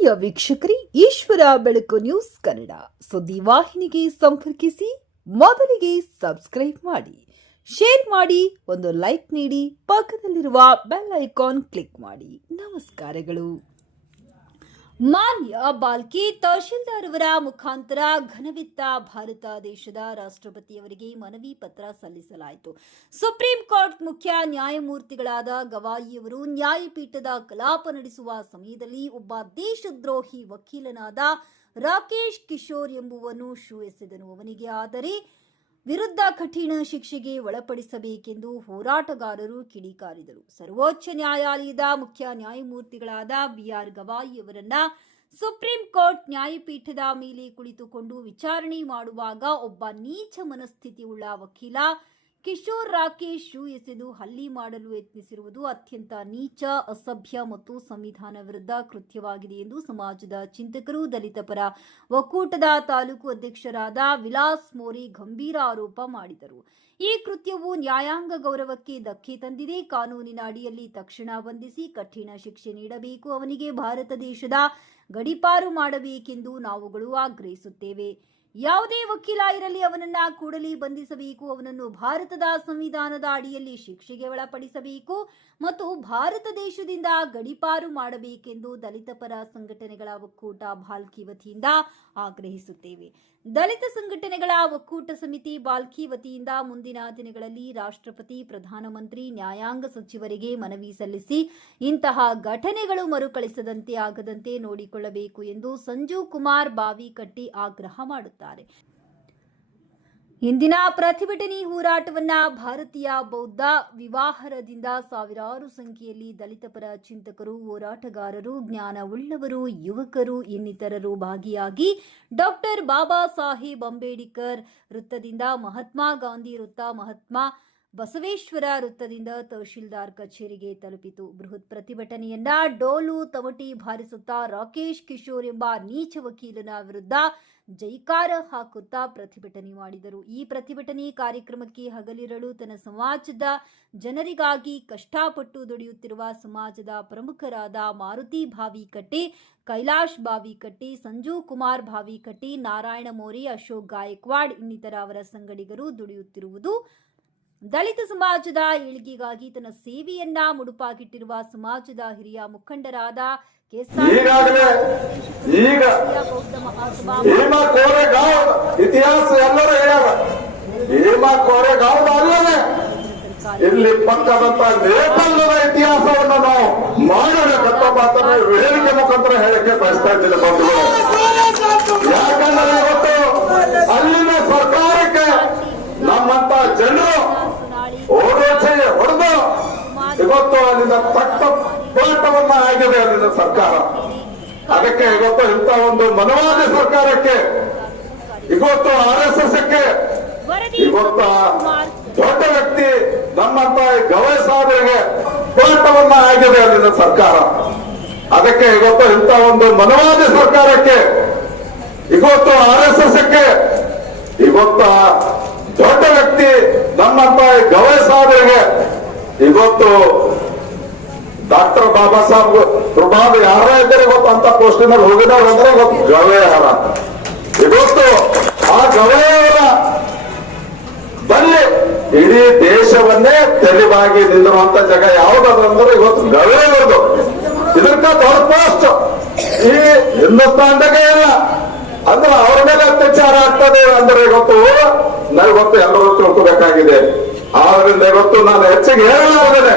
ಆತ್ಮೀಯ ವೀಕ್ಷಕರೇ, ಈಶ್ವರ ಬೆಳಕು ನ್ಯೂಸ್ ಕನ್ನಡ ಸುದ್ದಿ ವಾಹಿನಿಗೆ ಸಂಪರ್ಕಿಸಿ. ಮೊದಲಿಗೆ ಸಬ್ಸ್ಕ್ರೈಬ್ ಮಾಡಿ, ಶೇರ್ ಮಾಡಿ, ಒಂದು ಲೈಕ್ ನೀಡಿ, ಪಕ್ಕದಲ್ಲಿರುವ ಬೆಲ್ ಐಕಾನ್ ಕ್ಲಿಕ್ ಮಾಡಿ. ನಮಸ್ಕಾರಗಳು. ಮಾನ್ಯ ಬಾಲ್ಕಿ ತಹಶೀಲ್ದಾರ್ ಅವರ ಮುಖಾಂತರ ಘನವಿತ್ತ ಭಾರತ ದೇಶದ ರಾಷ್ಟ್ರಪತಿಯವರಿಗೆ ಮನವಿ ಪತ್ರ ಸಲ್ಲಿಸಲಾಯಿತು. ಸುಪ್ರೀಂ ಕೋರ್ಟ್ ಮುಖ್ಯ ನ್ಯಾಯಮೂರ್ತಿಗಳಾದ ಗವಾಯಿಯವರು ನ್ಯಾಯಪೀಠದ ಕಲಾಪ ನಡೆಸುವ ಸಮಯದಲ್ಲಿ ಒಬ್ಬ ದೇಶದ್ರೋಹಿ ವಕೀಲನಾದ ರಾಕೇಶ್ ಕಿಶೋರ್ ಎಂಬುವನು ಶೂ ಎಸೆದನು. ಅವನಿಗೆ ಆದರೆ ವಿರುದ್ಧ ಕಠಿಣ ಶಿಕ್ಷೆಗೆ ಒಳಪಡಿಸಬೇಕೆಂದು ಹೋರಾಟಗಾರರು ಕಿಡಿಕಾರಿದರು. ಸರ್ವೋಚ್ಚ ನ್ಯಾಯಾಲಯದ ಮುಖ್ಯ ನ್ಯಾಯಮೂರ್ತಿಗಳಾದ ಬಿಆರ್ ಗವಾಯಿ ಅವರನ್ನ ಸುಪ್ರೀಂ ಕೋರ್ಟ್ ನ್ಯಾಯಪೀಠದ ಮೇಲೆ ಕುಳಿತುಕೊಂಡು ವಿಚಾರಣೆ ಮಾಡುವಾಗ ಒಬ್ಬ ನೀಚ ಮನಸ್ಥಿತಿಯುಳ್ಳ ವಕೀಲ ಕಿಶೋರ್ ರಾಕೇಶ್ ಶೂ ಎಸೆದು ಹಲ್ಲೆ ಮಾಡಲು ಯತ್ನಿಸಿರುವುದು ಅತ್ಯಂತ ನೀಚ, ಅಸಭ್ಯ ಮತ್ತು ಸಂವಿಧಾನ ವಿರುದ್ಧ ಕೃತ್ಯವಾಗಿದೆ ಎಂದು ಸಮಾಜದ ಚಿಂತಕರು, ದಲಿತ ಪರ ಒಕ್ಕೂಟದ ತಾಲೂಕು ಅಧ್ಯಕ್ಷರಾದ ವಿಲಾಸ್ ಮೋರಿ ಗಂಭೀರ ಆರೋಪ ಮಾಡಿದರು. ಈ ಕೃತ್ಯವು ನ್ಯಾಯಾಂಗ ಗೌರವಕ್ಕೆ ಧಕ್ಕೆ ತಂದಿದೆ. ಕಾನೂನಿನ ಅಡಿಯಲ್ಲಿ ತಕ್ಷಣ ಬಂಧಿಸಿ ಕಠಿಣ ಶಿಕ್ಷೆ ನೀಡಬೇಕು. ಅವನಿಗೆ ಭಾರತ ದೇಶದ ಗಡೀಪಾರು ಮಾಡಬೇಕೆಂದು ನಾವುಗಳು ಆಗ್ರಹಿಸುತ್ತೇವೆ. ಯಾವುದೇ ವಕೀಲ ಇರಲಿ, ಅವನನ್ನ ಕೂಡಲೇ ಬಂಧಿಸಬೇಕು. ಅವನನ್ನು ಭಾರತದ ಸಂವಿಧಾನದ ಅಡಿಯಲ್ಲಿ ಶಿಕ್ಷೆಗೆ ಒಳಪಡಿಸಬೇಕು ಮತ್ತು ಭಾರತ ದೇಶದಿಂದ ಗಡೀಪಾರು ಮಾಡಬೇಕೆಂದು ದಲಿತ ಪರ ಸಂಘಟನೆಗಳ ಒಕ್ಕೂಟ ಬಾಲ್ಕಿ ವತಿಯಿಂದ ಆಗ್ರಹಿಸುತ್ತೇವೆ. ದಲಿತ ಸಂಘಟನೆಗಳ ಒಕ್ಕೂಟ ಸಮಿತಿ ಬಾಲ್ಕಿ ವತಿಯಿಂದ ಮುಂದಿನ ದಿನಗಳಲ್ಲಿ ರಾಷ್ಟ್ರಪತಿ, ಪ್ರಧಾನಮಂತ್ರಿ, ನ್ಯಾಯಾಂಗ ಸಚಿವರಿಗೆ ಮನವಿ ಸಲ್ಲಿಸಿ ಇಂತಹ ಘಟನೆಗಳು ಮರುಕಳಿಸದಂತೆ ಆಗದಂತೆ ನೋಡಿಕೊಳ್ಳಬೇಕು ಎಂದು ಸಂಜು ಕುಮಾರ್ ಬಾವಿಕಟ್ಟಿ ಆಗ್ರಹ ಮಾಡುತ್ತಾರೆ. ಇಂದಿನ ಪ್ರತಿಭಟನೆ ಹೋರಾಟವನ್ನ ಭಾರತೀಯ ಬೌದ್ಧ ವಿವಾಹರದಿಂದ ಸಾವಿರಾರು ಸಂಖ್ಯೆಯಲ್ಲಿ ದಲಿತ ಪರ ಚಿಂತಕರು, ಹೋರಾಟಗಾರರು, ಜ್ಞಾನವುಳ್ಳವರು, ಯುವಕರು ಇನ್ನಿತರರು ಭಾಗಿಯಾಗಿ ಡಾಕ್ಟರ್ ಬಾಬಾ ಸಾಹೇಬ್ ಅಂಬೇಡ್ಕರ್ ವೃತ್ತದಿಂದ ಮಹಾತ್ಮ ಗಾಂಧಿ ವೃತ್ತ, ಮಹಾತ್ಮ ಬಸವೇಶ್ವರ ವೃತ್ತದಿಂದ ತಹಶೀಲ್ದಾರ್ ಕಚೇರಿಗೆ ತಲುಪಿತು. ಬೃಹತ್ ಪ್ರತಿಭಟನೆಯನ್ನ ಡೋಲು ತಮಟಿ ಬಾರಿಸುತ್ತಾ ರಾಕೇಶ್ ಕಿಶೋರ್ ಎಂಬ ನೀಚ ವಕೀಲನ ವಿರುದ್ಧ ಜೈಕಾರ ಹಾಕುತ್ತಾ ಪ್ರತಿಭಟನೆ ಮಾಡಿದರು. ಈ ಪ್ರತಿಭಟನೆ ಕಾರ್ಯಕ್ರಮಕ್ಕೆ ಹಗಲಿರಳು ತನ್ನ ಸಮಾಜದ ಜನರಿಗಾಗಿ ಕಷ್ಟಪಟ್ಟು ದುಡಿಯುತ್ತಿರುವ ಸಮಾಜದ ಪ್ರಮುಖರಾದ ಮಾರುತಿ ಬಾವಿಕಟ್ಟಿ, ಕೈಲಾಶ್ ಬಾವಿಕಟ್ಟಿ, ಸಂಜು ಕುಮಾರ್ ಬಾವಿಕಟ್ಟಿ, ನಾರಾಯಣ ಮೋರಿ, ಅಶೋಕ್ ಗಾಯಕ್ವಾಡ್ ಇನ್ನಿತರ ಅವರ ಸಂಗಡಿಗರು ದುಡಿಯುತ್ತಿರುವುದು ದಲಿತ ಸಮಾಜದ ಏಳಿಗೆಗಾಗಿ ತನ್ನ ಸೇವೆಯನ್ನ ಮುಡುಪಾಗಿಟ್ಟಿರುವ ಸಮಾಜದ ಹಿರಿಯ ಮುಖಂಡರಾದ ಇತಿಹಾಸ ಎಲ್ಲರೂ ಹೇಳ್ಯಾರ. ಹೇಮಾ ಕೋರೆಗಾಂವ್ ಇಲ್ಲಿ ಪಕ್ಕದಂತ ನೇಪಾಳದ ಇತಿಹಾಸವನ್ನು ನಾವು ಮಾಡಬೇಕಂತ ಮಾತನ್ನ ವೇದಿಕೆ ಮುಖಾಂತರ ಹೇಳಕ್ಕೆ ಬಯಸ್ತಾ ಇದ್ದೀನಿ ಬಂಧುಗಳು. ಯಾಕಂದ್ರೆ ಇವತ್ತು ಅಲ್ಲಿನ ಸರ್ಕಾರಕ್ಕೆ ನಮ್ಮಂತ ಜನರು ಓಡೋಚೆಗೆ ಹೊಡೆದು ಇವತ್ತು ಅಲ್ಲಿನ ತಕ್ಕ ಪಾಠವನ್ನ ಆಗಿದೆ ಅಲ್ಲಿನ ಸರ್ಕಾರ. ಅದಕ್ಕೆ ಇವತ್ತು ಇಂಥ ಒಂದು ಮನವಾದಿ ಸರ್ಕಾರಕ್ಕೆ, ಇವತ್ತು RSSಕ್ಕೆ, ಇವತ್ತು ದೊಡ್ಡ ವ್ಯಕ್ತಿ ನಮ್ಮಂತ ಗವಾಯಿ ಸಾಹೇಬರಿಗೆ ಪಾಠವನ್ನ ಆಗಿದೆ ಅಲ್ಲಿನ ಸರ್ಕಾರ. ಅದಕ್ಕೆ ಇವತ್ತು ಇಂಥ ಒಂದು ಮನವಾದಿ ಸರ್ಕಾರಕ್ಕೆ, ಇವತ್ತು RSSಕ್ಕೆ, ಇವತ್ತು ದೊಡ್ಡ ವ್ಯಕ್ತಿ ನಮ್ಮಂತ ಗವಾಯಿ ಸಾಹೇಬರಿಗೆ, ಇವತ್ತು ಡಾಕ್ಟರ್ ಬಾಬಾ ಸಾಹೇಬ್ ಪ್ರಭಾವ ಯಾರ ಇದ್ದಾರೆ ಇವತ್ತು ಅಂತ ಪೋಸ್ಟಿನಲ್ಲಿ ಹೋಗಿದವ್ರು ಅಂದ್ರೆ ಇವತ್ತು ಗವಾಯಿಹಾರ. ಇವತ್ತು ಆ ಗವಾಯಿಯವರ ಬಲ್ಲಿ ಇಡೀ ದೇಶವನ್ನೇ ತೆಲಿವಾಗಿ ನಿಂದಿರುವಂತ ಜಾಗ ಯಾವ್ದಂದ್ರೆ ಇವತ್ತು ಗವಾಯಿಯವ್ರದ್ದು. ಇದಕ್ಕ ದೊಡ್ಡ ಪೋಸ್ಟ್ ಈ ಹಿಂದೂಸ್ತಾನದಾಗೆ ಇಲ್ಲ ಅಂದ್ರೆ ಅವ್ರ ಮೇಲೆ ಅತ್ಯಾಚಾರ ಆಗ್ತದೆ ಅಂದ್ರೆ ಇವತ್ತು ನಾವಿವತ್ತು ಎಲ್ಲರೂ ತಿಳ್ಕೋಬೇಕಾಗಿದೆ. ಆದ್ರಿಂದ ಇವತ್ತು ನಾನು ಹೆಚ್ಚಿಗೆ ಹೇಳಲಾಗದೆ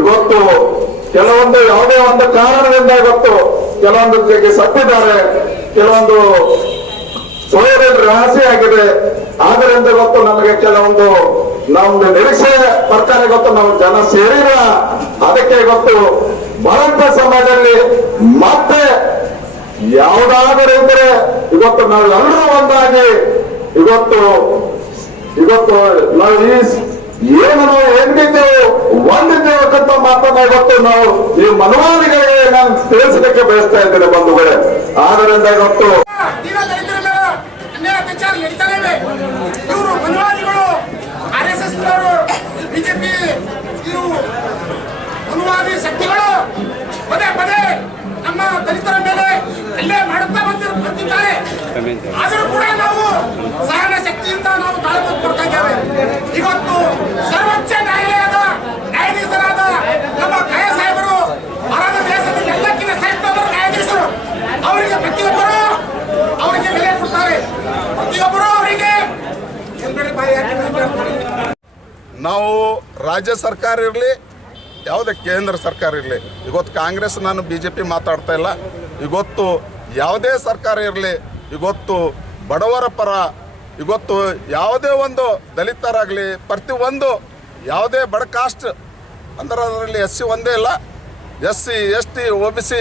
ಇವತ್ತು ಕೆಲವೊಂದು ಯಾವುದೇ ಒಂದು ಕಾರಣದಿಂದ ಇವತ್ತು ಕೆಲವೊಂದು ಜೊತೆಗೆ ಸತ್ತಿದ್ದಾರೆ, ಕೆಲವೊಂದು ಸೋಯರಲ್ಲಿ ರಾಶಿ ಆಗಿದೆ. ಆದ್ರಿಂದ ಇವತ್ತು ನಮಗೆ ಕೆಲವೊಂದು ನಮ್ದು ನಿರೀಕ್ಷೆ ಪ್ರಕಾರ ಇವತ್ತು ನಾವು ಜನ ಸೇರಿಲ್ಲ. ಅದಕ್ಕೆ ಇವತ್ತು ಭಾರತ ಸಮಾಜದಲ್ಲಿ ಮತ್ತೆ ಯಾವುದಾದರೂ ಇದ್ರೆ ಇವತ್ತು ನಾವು ಎಲ್ಲರೂ ಒಂದಾಗಿ ಇವತ್ತು ನಾವು ಏನು ನಾವು ಎಂದಿದ್ದೆವು ಒಂದಿದ್ದೇವಕ್ಕಂತ ಮಾತನ್ನ ಇವತ್ತು ನಾವು ಈ ಮನವಾದಿಗಳಿಗೆ ನಾನು ತಿಳಿಸಲಿಕ್ಕೆ ಬಯಸ್ತಾ ಇದ್ದೇನೆ ಬಂಧುಗಳೇ. ಆದ್ದರಿಂದ ಇವತ್ತು ಮನವಾದಿಗಳು RSS ಬಿಜೆಪಿ ಮನವಾದಿ ಶಕ್ತಿಗಳು ಪದೇ ಪದೇ ನಮ್ಮ ದಲಿತರ ಮೇಲೆ ಮೇಲೆ ಬಾಯಿ ಹಾಕಿದ್ರೆ ನಾವು ರಾಜ್ಯ ಸರ್ಕಾರ ಇರಲಿ ಯಾವುದೇ ಕೇಂದ್ರ ಸರ್ಕಾರ ಇರಲಿ, ಇವತ್ತು ಕಾಂಗ್ರೆಸ್ ನಾನು BJP ಮಾತಾಡ್ತಾ ಇಲ್ಲ, ಇವತ್ತು ಯಾವುದೇ ಸರ್ಕಾರ ಇರಲಿ, ಇವತ್ತು ಬಡವರ ಪರ, ಇವತ್ತು ಯಾವುದೇ ಒಂದು ದಲಿತರಾಗಲಿ ಪ್ರತಿಯೊಂದು ಯಾವುದೇ ಬಡ ಕಾಸ್ಟ್ ಅಂದ್ರೆ ಅದರಲ್ಲಿ SC ಒಂದೇ ಇಲ್ಲ, SC ST OBC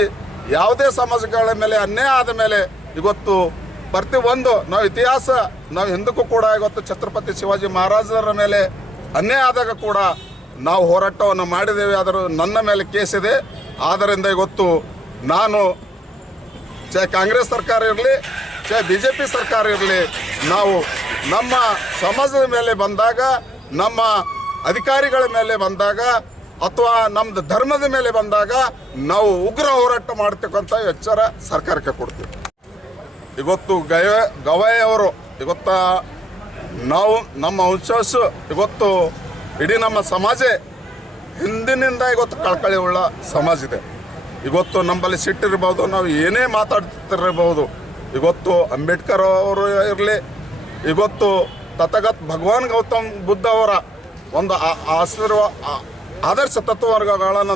ಯಾವುದೇ ಸಮಾಜಗಳ ಮೇಲೆ ಅನ್ಯಾಯ ಆದ ಮೇಲೆ ಇವತ್ತು ಪ್ರತಿಯೊಂದು ನಾವು ಇತಿಹಾಸ ನಾವು ಹಿಂದಕ್ಕೂ ಕೂಡ ಇವತ್ತು ಛತ್ರಪತಿ ಶಿವಾಜಿ ಮಹಾರಾಜರ ಮೇಲೆ ಅನ್ಯಾಯ ಆದಾಗ ಕೂಡ ನಾವು ಹೋರಾಟವನ್ನು ಮಾಡಿದ್ದೇವೆ. ಆದರೂ ನನ್ನ ಮೇಲೆ ಕೇಸಿದೆ. ಆದ್ದರಿಂದ ಇವತ್ತು ನಾನು ಕಾಂಗ್ರೆಸ್ ಸರ್ಕಾರ ಇರಲಿ BJP ಸರ್ಕಾರ ಇರಲಿ, ನಾವು ನಮ್ಮ ಸಮಾಜದ ಮೇಲೆ ಬಂದಾಗ, ನಮ್ಮ ಅಧಿಕಾರಿಗಳ ಮೇಲೆ ಬಂದಾಗ ಅಥವಾ ನಮ್ಮದು ಧರ್ಮದ ಮೇಲೆ ಬಂದಾಗ ನಾವು ಉಗ್ರ ಹೋರಾಟ ಮಾಡ್ತಕ್ಕಂಥ ಎಚ್ಚರ ಸರ್ಕಾರಕ್ಕೆ ಕೊಡ್ತೀವಿ. ಇವತ್ತು ಗವಾಯಿಯವರು ಇವತ್ತ ನಾವು ನಮ್ಮ ವಂಶಸ್ಥರು ಇವತ್ತು ಇಡೀ ನಮ್ಮ ಸಮಾಜ ಹಿಂದಿನಿಂದ ಇವತ್ತು ಕಳಕಳಿ ಉಳ್ಳ ಸಮಾಜ ಇದೆ. ಇವತ್ತು ನಮ್ಮಲ್ಲಿ ಸಿಟ್ಟಿರ್ಬೋದು, ನಾವು ಏನೇ ಮಾತಾಡ್ತಿರ್ಬೋದು, ಇವತ್ತು ಅಂಬೇಡ್ಕರ್ ಅವರು ಇರಲಿ, ಇವತ್ತು ತಥಾಗತ ಭಗವಾನ್ ಗೌತಮ್ ಬುದ್ಧ ಅವರ ಒಂದು ಆದರ್ಶ ತತ್ವಗಳನ್ನು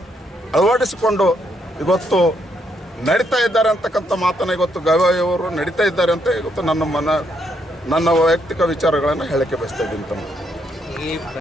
ಅಳವಡಿಸಿಕೊಂಡು ಇವತ್ತು ನಡೀತಾ ಇದ್ದಾರೆ ಅಂತಕ್ಕಂಥ ಮಾತನ್ನು ಇವತ್ತು ಗವಾಯಿಯವರು ನಡೀತಾ ಇದ್ದಾರೆ ಅಂತ ಇವತ್ತು ನನ್ನ ವೈಯಕ್ತಿಕ ವಿಚಾರಗಳನ್ನು ಹೇಳಕ್ಕೆ ಬಯಸ್ತಾ ಇದ್ದೀನಿ ತಮ್ಮ.